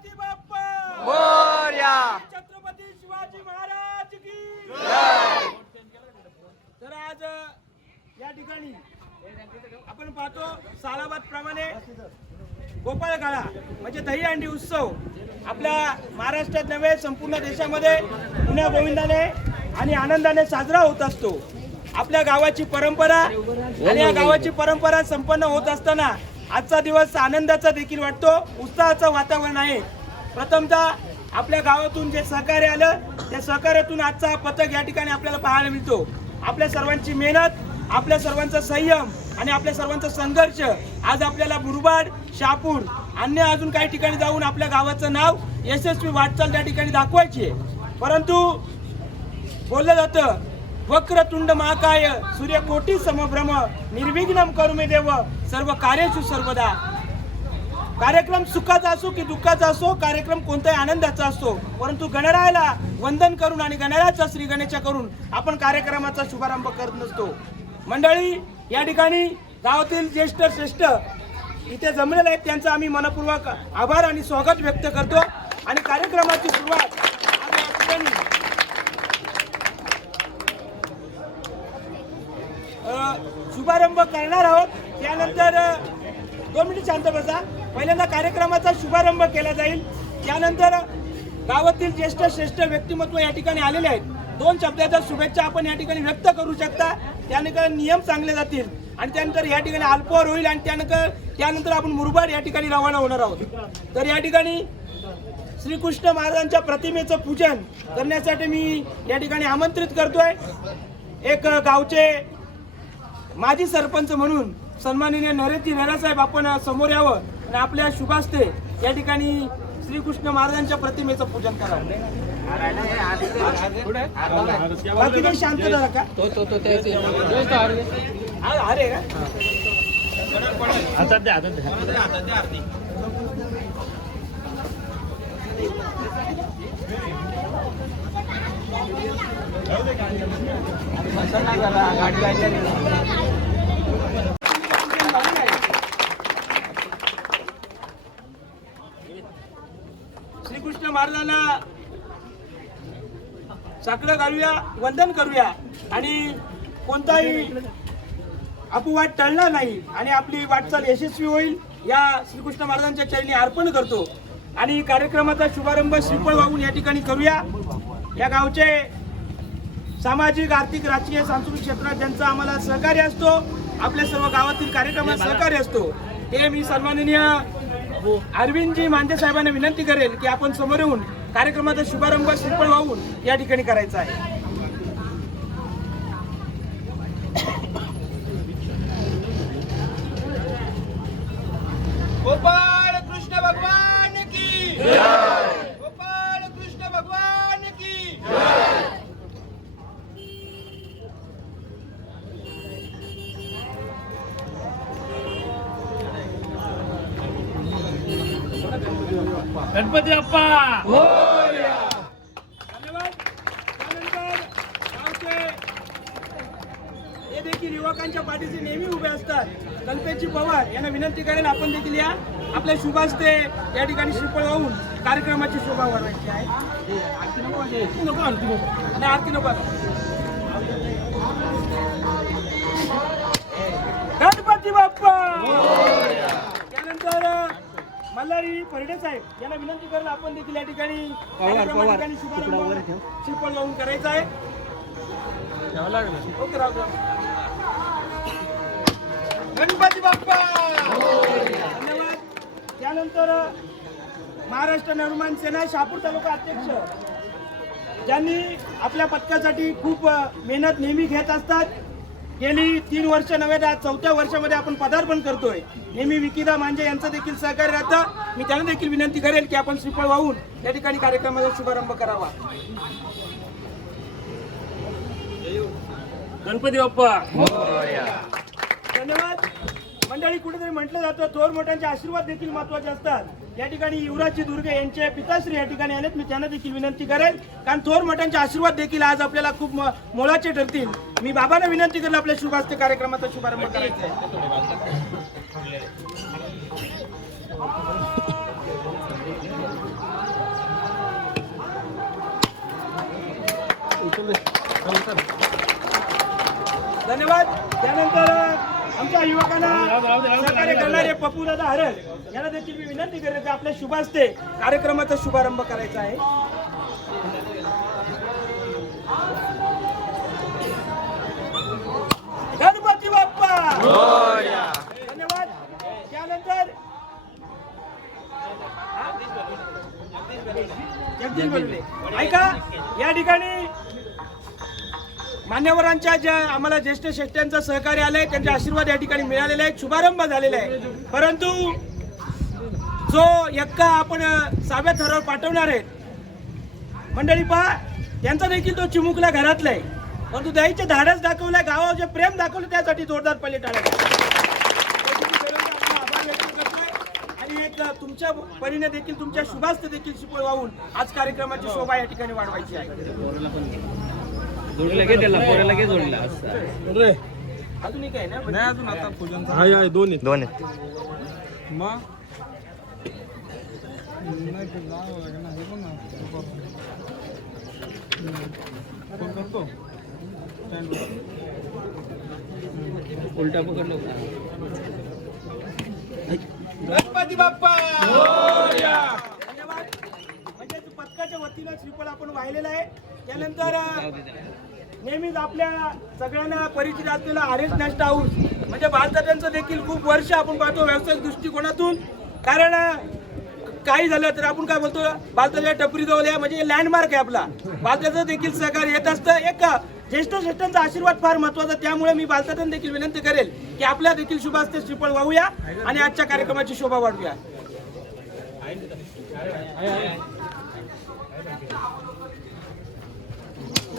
गणपती बाप्पा! मोरया छत्रपती शिवाजी महाराज की तर आज या ठिकाणी आपण पाहतो सालाबाद प्रमाणे गोपाळ काळा म्हणजे दहीहंडी उत्सव. आपल्या महाराष्ट्रात नव्हे संपूर्ण देशामध्ये पुण्या गोविंदाने आणि आनंदाने साजरा होत असतो. आपल्या गावाची परंपरा आणि या गावाची परंपरा संपन्न होत असताना आजचा दिवस आनंदाचा देखील वाटतो उत्साहाचं वातावरण आहे. प्रथमतः आपल्या गावातून जे सहकार्य आलं त्या सहकार्यातून आजचा हा पथक या ठिकाणी आपल्याला पाहायला मिळतो. आपल्या सर्वांची मेहनत आपल्या सर्वांचा संयम आणि आपल्या सर्वांचा संघर्ष आज आपल्याला मुरबाड शहापूर अन्य अजून काही ठिकाणी जाऊन आपल्या गावाचं नाव यशस्वी वाटचाल त्या ठिकाणी दाखवायची आहे. परंतु बोललं जातं वक्रतुंड महाकाय सूर्यकोटी समभ्रम निर्विघ्नम करुमे देव सर्व कार्येषु सर्वदा. कार्यक्रम सुखाचा असो की दुःखाचा असो कार्यक्रम कोणत्याही आनंदाचा असतो परंतु गणरायाला वंदन करून आणि गणरायाचा श्री गणेशा करून आपण कार्यक्रमाचा शुभारंभ करत नसतो. मंडळी या ठिकाणी गावातील ज्येष्ठ श्रेष्ठ इथे जमलेले आहेत त्यांचा आम्ही मनपूर्वक आभार आणि स्वागत व्यक्त करतो. आणि कार्यक्रमाची सुरुवात आज या ठिकाणी अ, शुभारंभ करणार आहोत. त्यानंतर दोन मिनिट शांत बसा. पहिल्यांदा कार्यक्रमाचा शुभारंभ केला जाईल. त्यानंतर गावातील ज्येष्ठ श्रेष्ठ व्यक्तिमत्व या ठिकाणी आलेले आहेत. दोन शब्दाच्या शुभेच्छा आपण या ठिकाणी व्यक्त करू शकता. त्यानंतर नियम सांगले जातील. आणि त्यानंतर या ठिकाणी अल्पवर होईल आणि त्यानंतर त्यानंतर आपण मुरबाड या ठिकाणी रवाना होणार आहोत. तर या ठिकाणी श्रीकृष्ण महाराजांच्या प्रतिमेचं पूजन करण्यासाठी मी या ठिकाणी आमंत्रित करतोय. एक गावचे माजी सरपंच म्हणून सन्माननीय नरेशजी नेरासाहेब आपण समोर यावं आणि आपल्या शुभास्ते या ठिकाणी श्रीकृष्ण महाराजांच्या प्रतिमेचं पूजन करावं. बाकी काही शांत झाला का? तो तो तो त्याचे आ- अरे का? श्रीकृष्ण महाराजांना साकडं घालूया वंदन करूया. आणि कोणताही अपवाद टळला नाही आणि आपली वाटचाल यशस्वी होईल या श्रीकृष्ण महाराजांच्या चरणी अर्पण करतो. आणि कार्यक्रमाचा शुभारंभ श्रीफळ वाहून या ठिकाणी करूया. या गावचे सामाजिक आर्थिक राजकीय सांस्कृतिक क्षेत्रात ज्यांचा आम्हाला सहकार्य असतो आपल्या सर्व गावातील कार्यक्रमात सहकार्य असतो. ते मी सन्माननीय हो. अरविंदजी मांजे साहेबांना विनंती करेल की आपण समोर येऊन कार्यक्रमाचा शुभारंभ श्रीफळ वाहून या ठिकाणी करायचा आहे गोपाळ कृष्ण भगवान की गोपाळ कृष्ण भगवान की गणपती अप्पा! धन्यवाद! हे देखील युवकांच्या पाठीशी नेहमी उभे असतात. कल्पेशजी पवार यांना विनंती करेल आपण देखील या. आपल्या शुभास्ते या ठिकाणी श्रीफळ होऊन कार्यक्रमाची शोभा वाढवायची आहे. आरती नको आरती नको. नाही आरती नको. गणपती बाप्पा! मल्हारी परडे साहेब यांना विनंती करेल आपण देखील या ठिकाणी कार्यक्रमा ठिकाणी शुभारंभ श्रीफळ लावून करायचा आहे. ओके राहू द्या. गणपती बाप्पा! धन्यवाद. त्यानंतर महाराष्ट्र निर्माण सेना शहापूर तालुका अध्यक्ष ज्यांनी आपल्या पथकासाठी खूप मेहनत नेहमी घेत असतात. गेली तीन वर्ष नव्हे तर आज चौथ्या वर्षामध्ये आपण पदार्पण करतोय. नेहमी विकिदा मांजे यांचं देखील सहकार्य राहतं. मी त्यांना देखील विनंती करेल की आपण श्रीफळ वाहून या ठिकाणी कार्यक्रमाचा शुभारंभ करावा. गणपती बाप्पा. धन्यवाद. मंडळी कुठेतरी म्हटलं जातं थोर मोठ्यांचे आशीर्वाद देखील महत्त्वाचे असतात. या ठिकाणी युवराजी दुर्गे यांचे पिताश्री या ठिकाणी आलेत. मी त्यांना देखील विनंती करेल कारण थोर मोठ्यांचे आशीर्वाद देखील आज आपल्याला खूप मोलाचे ठरतील. मी बाबांना विनंती करेल आपल्या शुभास्ते कार्यक्रमाचा शुभारंभ करायचा धन्यवाद. त्यानंतर आमच्या युवकांना सहकार्य करणारे पप्पू दादा हरल यांना देखील मी विनंती करेन की आपल्या शुभास्ते कार्यक्रमाचा शुभारंभ करायचा आहे. गणपती बाप्पा! धन्यवाद. त्यानंतर जगदीश ऐका या ठिकाणी मान्यवरांच्या ज्या आम्हाला ज्येष्ठ श्रेष्ठ्यांचं सहकार्य आलंय त्यांचे आशीर्वाद या ठिकाणी मिळालेले आहेत शुभारंभ झालेला आहे. परंतु जो यक्का आपण साव्या थरावर पाठवणार आहेत मंडळी पहा त्यांचा देखील तो चिमुकला घरातला आहे. परंतु दहीचे धाडस दाखवलंय गावावर जे प्रेम दाखवलं त्यासाठी जोरदार पल्ले आणि एक तुमच्या परीने देखील तुमच्या शुभास्त देखील शिपळ वाहून आज कार्यक्रमाची शोभा या ठिकाणी वाढवायची आहे. जोडला घे त्याला पोराला घे जोडला. अजून एक आहे ना नाही अजून आता पूजन आहे आहे दोन आहेत. दोन मग? नाही ते जावं लागेल ना हे पण ना फोन करतो स्टँडवर उलटा पकडलो गणपती बाप्पा! धन्यवाद! म्हणजे पथकाच्या वतीनं श्रीफळ आपण वाहिलेलं आहे. त्यानंतर नेहमीच आपल्या सगळ्यांना परिचित असलेला आर एस नेस्ट हाऊस म्हणजे भारताचं देखील खूप वर्ष आपण पाहतो व्यावसायिक दृष्टिकोनातून. कारण काही झालं तर आपण काय बोलतो भारताच्या टपरी जवळ या म्हणजे लँडमार्क आहे आपला. भारताचं देखील सहकार्य येत असतं. एक ज्येष्ठ श्रेष्ठांचा आशीर्वाद फार महत्त्वाचा त्यामुळे मी बालतातन देखील विनंती करेल की आपल्या देखील शुभास्ते श्रीफळ वाहूया आणि आजच्या कार्यक्रमाची शोभा वाढूया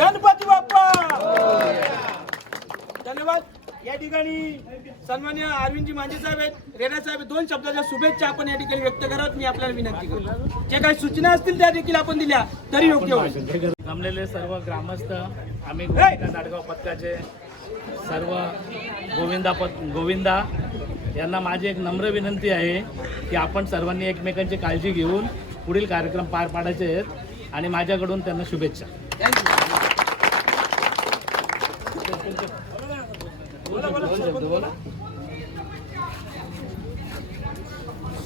गणपती बाप्पा! धन्यवाद. या ठिकाणी सन्मान्य अरविंदजी मांजे साहेब आहेत. रेणा साहेब. दोन शब्दाच्या शुभेच्छा आपण या ठिकाणी व्यक्त करावं मी आपल्याला विनंती करतो. जे काही सूचना असतील त्या देखील आपण दिल्या तरी योग्य होईल. जमलेले सर्व ग्रामस्थ आम्ही नाटगाव पथकाचे सर्व गोविंदा पत गोविंदा यांना माझी एक नम्र विनंती आहे की आपण सर्वांनी एकमेकांची काळजी घेऊन पुढील कार्यक्रम पार पाडायचे आहेत आणि माझ्याकडून त्यांना शुभेच्छा.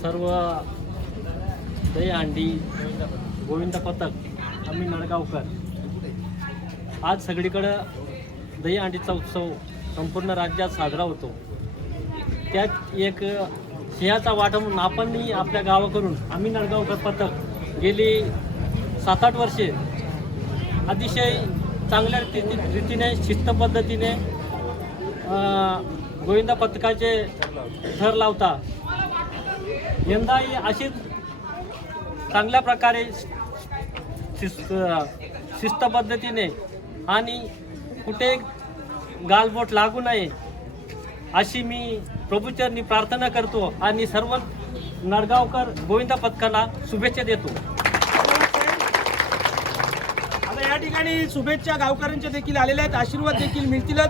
सर्व दहीहंडी गोविंद पथक आम्ही नळगावकर आज सगळीकडं दहीहंडीचा उत्सव संपूर्ण राज्यात साजरा होतो. त्यात एक सिंहाचा वाटा म्हणून आपणही आपल्या गावाकडून आम्ही नळगावकर पथक गेली सात आठ वर्षे. अतिशय चांगल्या रीती रीतीने शिस्त पद्धतीने गोविंदा पथकाचे थर लावता. यंदाही अशीच चांगल्या प्रकारे शिस्त शिस्त पद्धतीने आणि कुठे गालबोट लागू नये अशी मी प्रभूचरणी प्रार्थना करतो आणि सर्व नडगावकर गोविंदा पथकाला शुभेच्छा देतो. आता या ठिकाणी शुभेच्छा गावकऱ्यांच्या देखील आलेल्या आहेत. आशीर्वाद देखील मिळतीलच.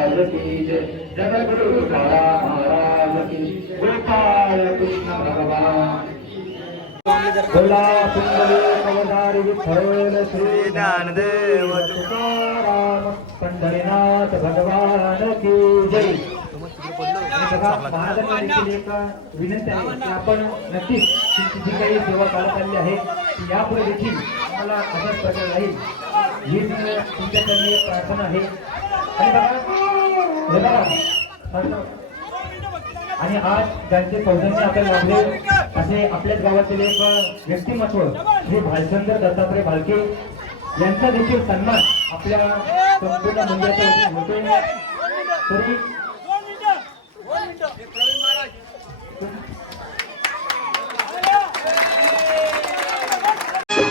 आणि बघा महाराजांना देखील एक विनंती आहे की आपण नक्कीच जी काही सेवा करत आली आहे यापुढे देखील आम्हाला अशाच प्रकार राहील ही तुमच्याकडे प्रार्थना आहे आणि बघा, आणि आज ज्यांचे सौजन्य आपल्याला लाभले असे आपल्याच गावातील एक व्यक्तिमत्व हे भालचंद्र दत्तात्रय भालके यांचा देखील सन्मान आपल्या संपूर्ण मंदिराच्या वतीने होतोय तरी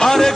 अरे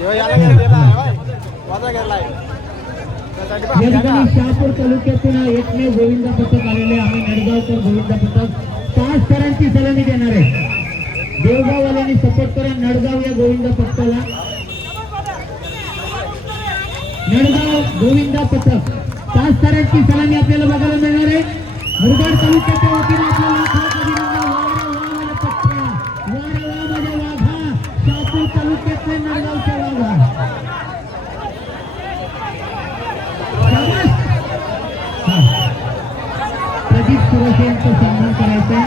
या ठिकाणी शहापूर तालुक्यातून एकमेव गोविंदा पथक आलेले आम्ही नडगावकर गोविंदा पथक पाच तरांची सलामी देणार आहे. देवगाववाल्यांनी सपोर्ट करा. नडगाव या गोविंदा पथकाला. नडगाव गोविंदा पथक पाच तरांची सलामी आपल्याला बघायला मिळणार आहे. मुरगाड तालुक्याच्या वतीने आपल्याला प्रदीप सुरेश सन्मान करायचा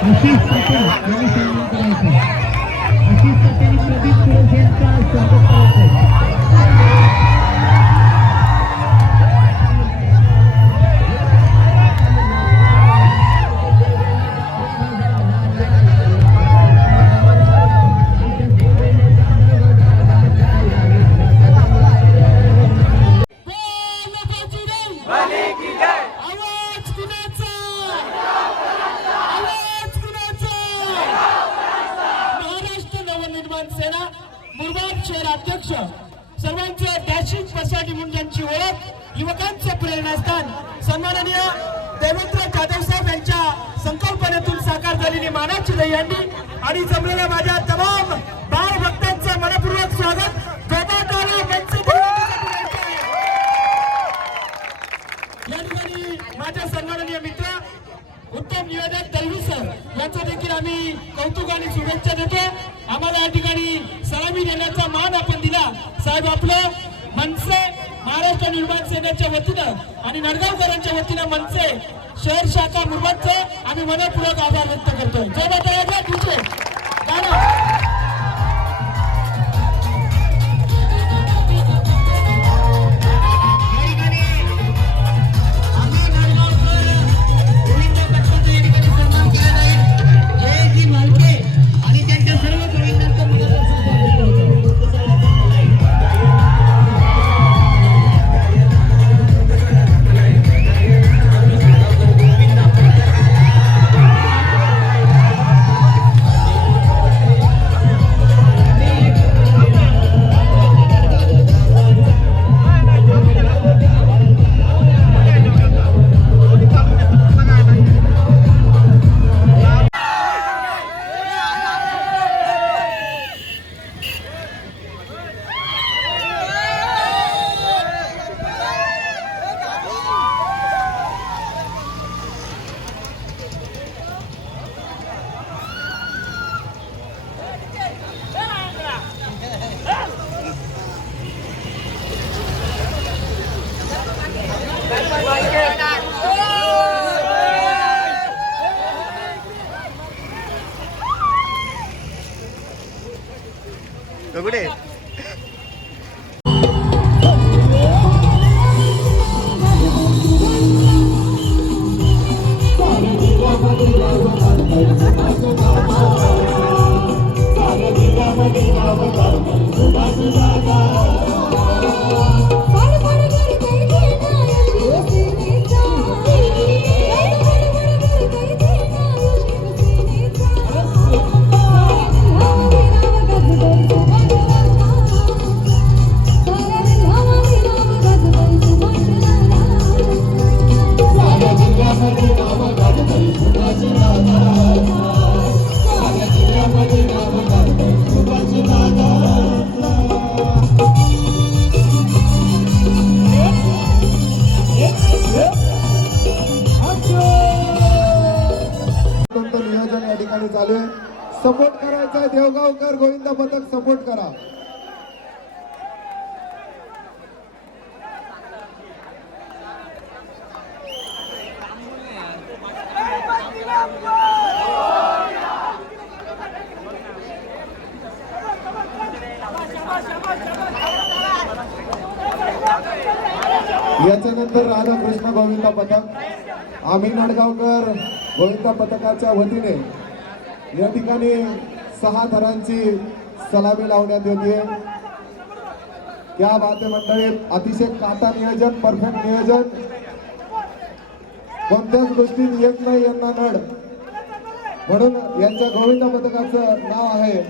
आशिष पटेल यांनी शुभेच्छा देतो. आम्हाला या ठिकाणी सलामी देण्याचा मान आपण दिला. साहेब आपलं मनसे महाराष्ट्र निर्माण सेनेच्या वतीनं आणि नडगावकरांच्या वतीनं मनसे शहर शाखा मुरबादचे आम्ही मनपूर्वक आभार व्यक्त करतो जय माता 踏着泥巴路，泥巴路走，不怕是沙包。करण्यात आले सपोर्ट करायचा देवगावकर गोविंद पथक सपोर्ट करा. याच्यानंतर राधाकृष्ण गोविंदा पथक. आम्ही नाडगावकर गोविंदा पथकाच्या वतीने या ठिकाणी सहा थरांची सलामी लावण्यात येते. त्या बाते मंडळी अतिशय काटा नियोजन परफेक्ट नियोजन. कोणत्याच गोष्टीत येत नाही यांना नड. म्हणून यांच्या गोविंद पथकाचं नाव आहे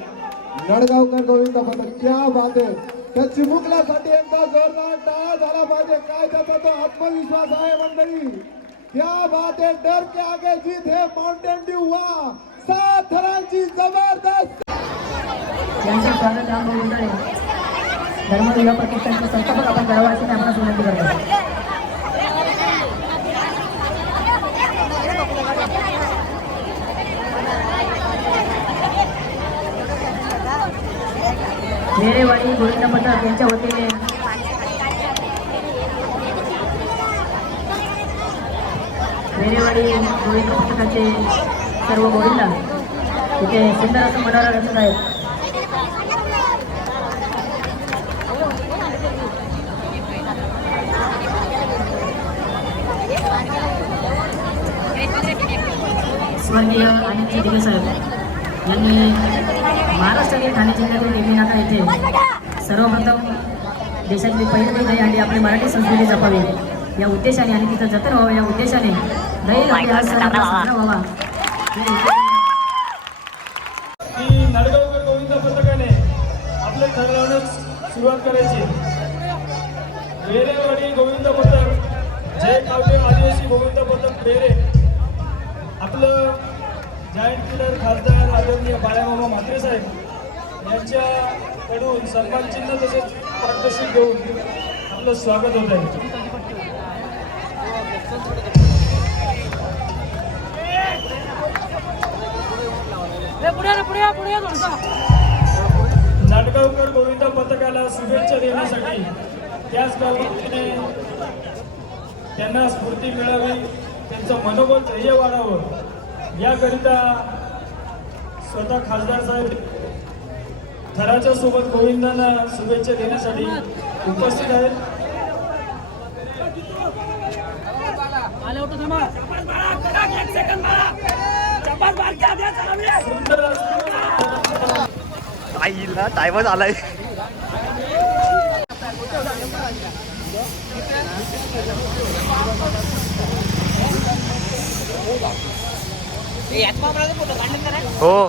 नडगावकर गोविंद पथक क्या बात आहे. त्या चिमुकल्यासाठी एकदा जोरदार टाळा झाला पाहिजे. काय त्याचा तो आत्मविश्वास आहे मंडळी? क्या बात आहे. डर के आगे जीत है. माउंटेन ड्यू हुआ सात थरांची जबरदस्त यांचे स्वागत राम गोविंदळे धर्म युवा प्रतिष्ठानचे संस्थापक आपण करावं अशी मी विनंती करतो मेरेवाडी गोविंद पथक यांच्या वतीने मेरेवाडी गोविंद पथकाचे सर्व गोविंदा इथे सुंदर असं मनोरा रचत आहे. स्वर्गीय आनंदजी दिगे साहेब यांनी महाराष्ट्रातील ठाणे जिल्ह्यातील देवीनाथा येथे सर्वप्रथम देशातली पहिली दही आणि आपली मराठी संस्कृती जपावी. या उद्देशाने आणि तिथं जतन व्हावं या उद्देशाने दही अंडी हा सण आपला साजरा व्हावा. की नाडगावकर गोविंद पथकाने आपलं ठरवण्यास सुरुवात करायची. रेरेवाडी गोविंद पथक जय कावटे आदिवासी गोविंद पथक रेरे आपलं जायंट किलर खासदार आदरणीय बाळामामा म्हात्रे साहेब यांच्याकडून सन्मान चिन्ह तसेच पारितोषिक घेऊन आपलं स्वागत होत आहे नाटगावकर गोविंद पथकाला शुभेच्छा देण्यासाठी त्याचप्रमाणे त्यांना स्फूर्ती मिळावी त्यांचं मनोबल ध्येय वाढावं याकरिता स्वतः खासदार साहेब थराच्या सोबत गोविंदांना शुभेच्छा देण्यासाठी उपस्थित आहेत. सुंदर असं आईला टायमच आलाय. हो.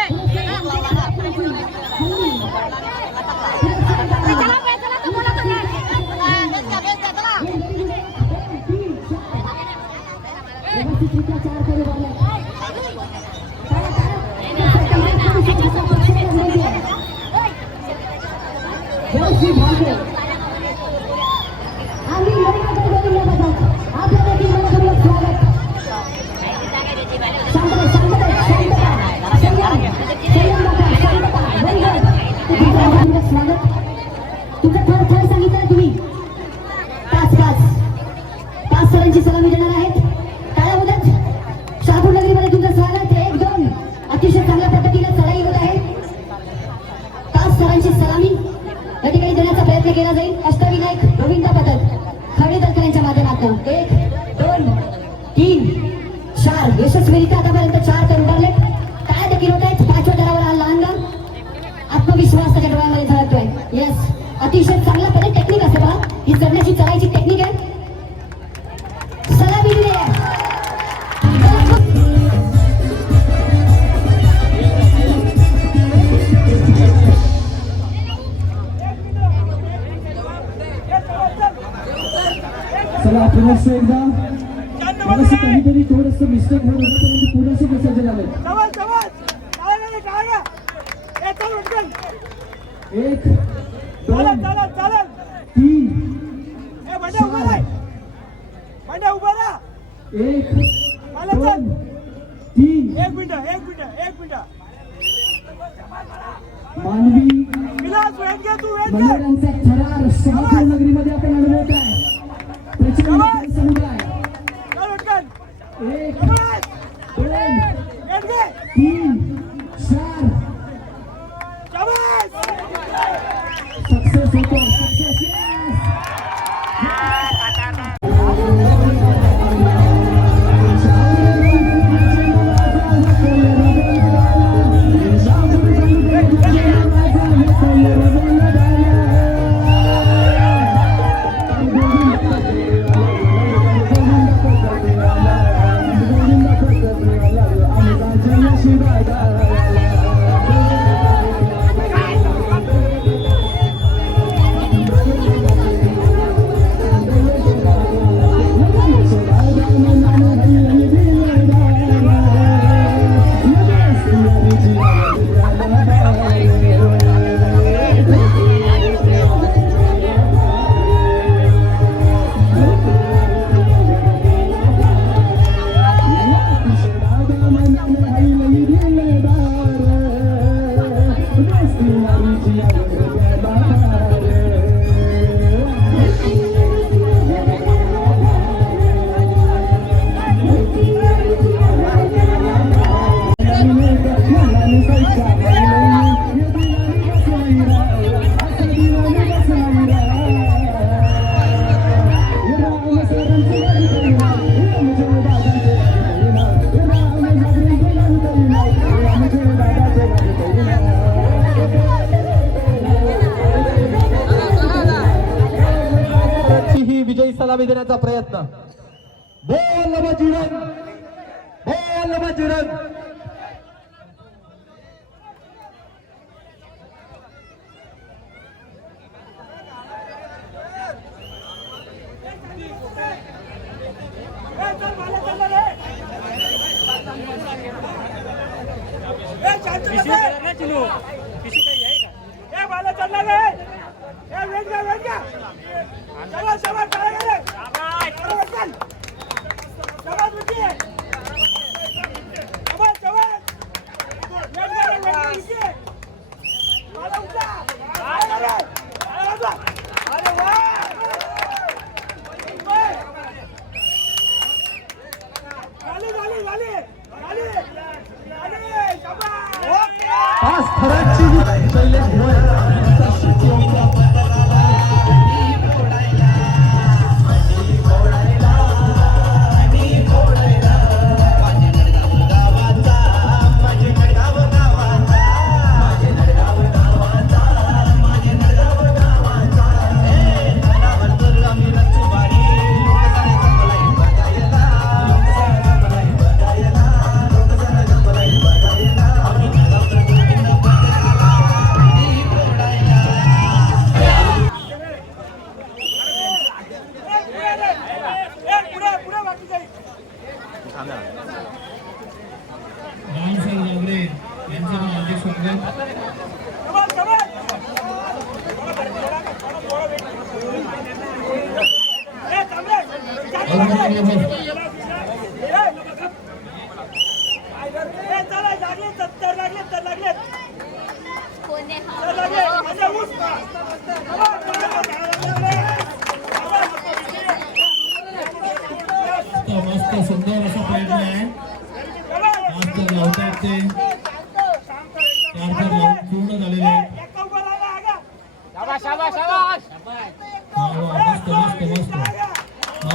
स्वागत तुमचं थर थर सांगितलं तुम्ही पाच पाच पाच सरांची सलामी देणार आहेत काय मुदत शहापूर नगरीमध्ये तुमचं स्वागत एक दोन अतिशय चांगल्या पद्धतीने चढाई होत आहे पाच सरांची सलामी या ठिकाणी देण्याचा प्रयत्न केला जाईल अष्टविनायक गोविंद पदक खडे दलकर यांच्या माध्यमातून एक येस अतिशय चांगल्या पद्धत टेक्निक असते पहा ही चढण्याची चढायची टेक्निक आहे. चला पुनश्च एकदा. मगाशी काहीतरी थोडस मिस्टेक होत होतं परंतु पुनश्च मेसेज झाले एक दोन तीन ए बंड्या उभा राह. बंड्या उभा राह. एक दोन तीन. एक मिनिट एक मिनिट एक मिनिट. मानवी मंडळांचा थरार शहापूर नगरीमध्ये आपण अनुभवत आहे. प्रचंड समुदाय एक दोन तीन चार जवळ सक्सेस होतो सक्सेस ही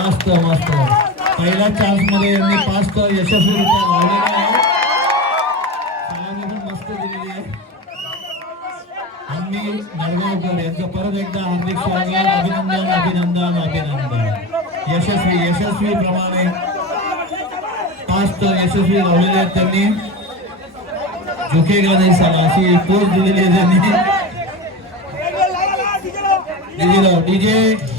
मस्त मस्त. पहिल्या चान्समध्ये यांनी पाच तर यशस्वीरित्या लावलेले आहे. सलामी पण मस्त दिलेली आहे. आम्ही नळगावकर यांचं परत एकदा हार्दिक स्वागत अभिनंदन अभिनंदन अभिनंदन. यशस्वी यशस्वी प्रमाणे पाच तर यशस्वी लावलेले आहेत त्यांनी. झुकेगा नाही साला अशी पोच दिलेली आहे त्यांनी. डीजे लाव डीजे.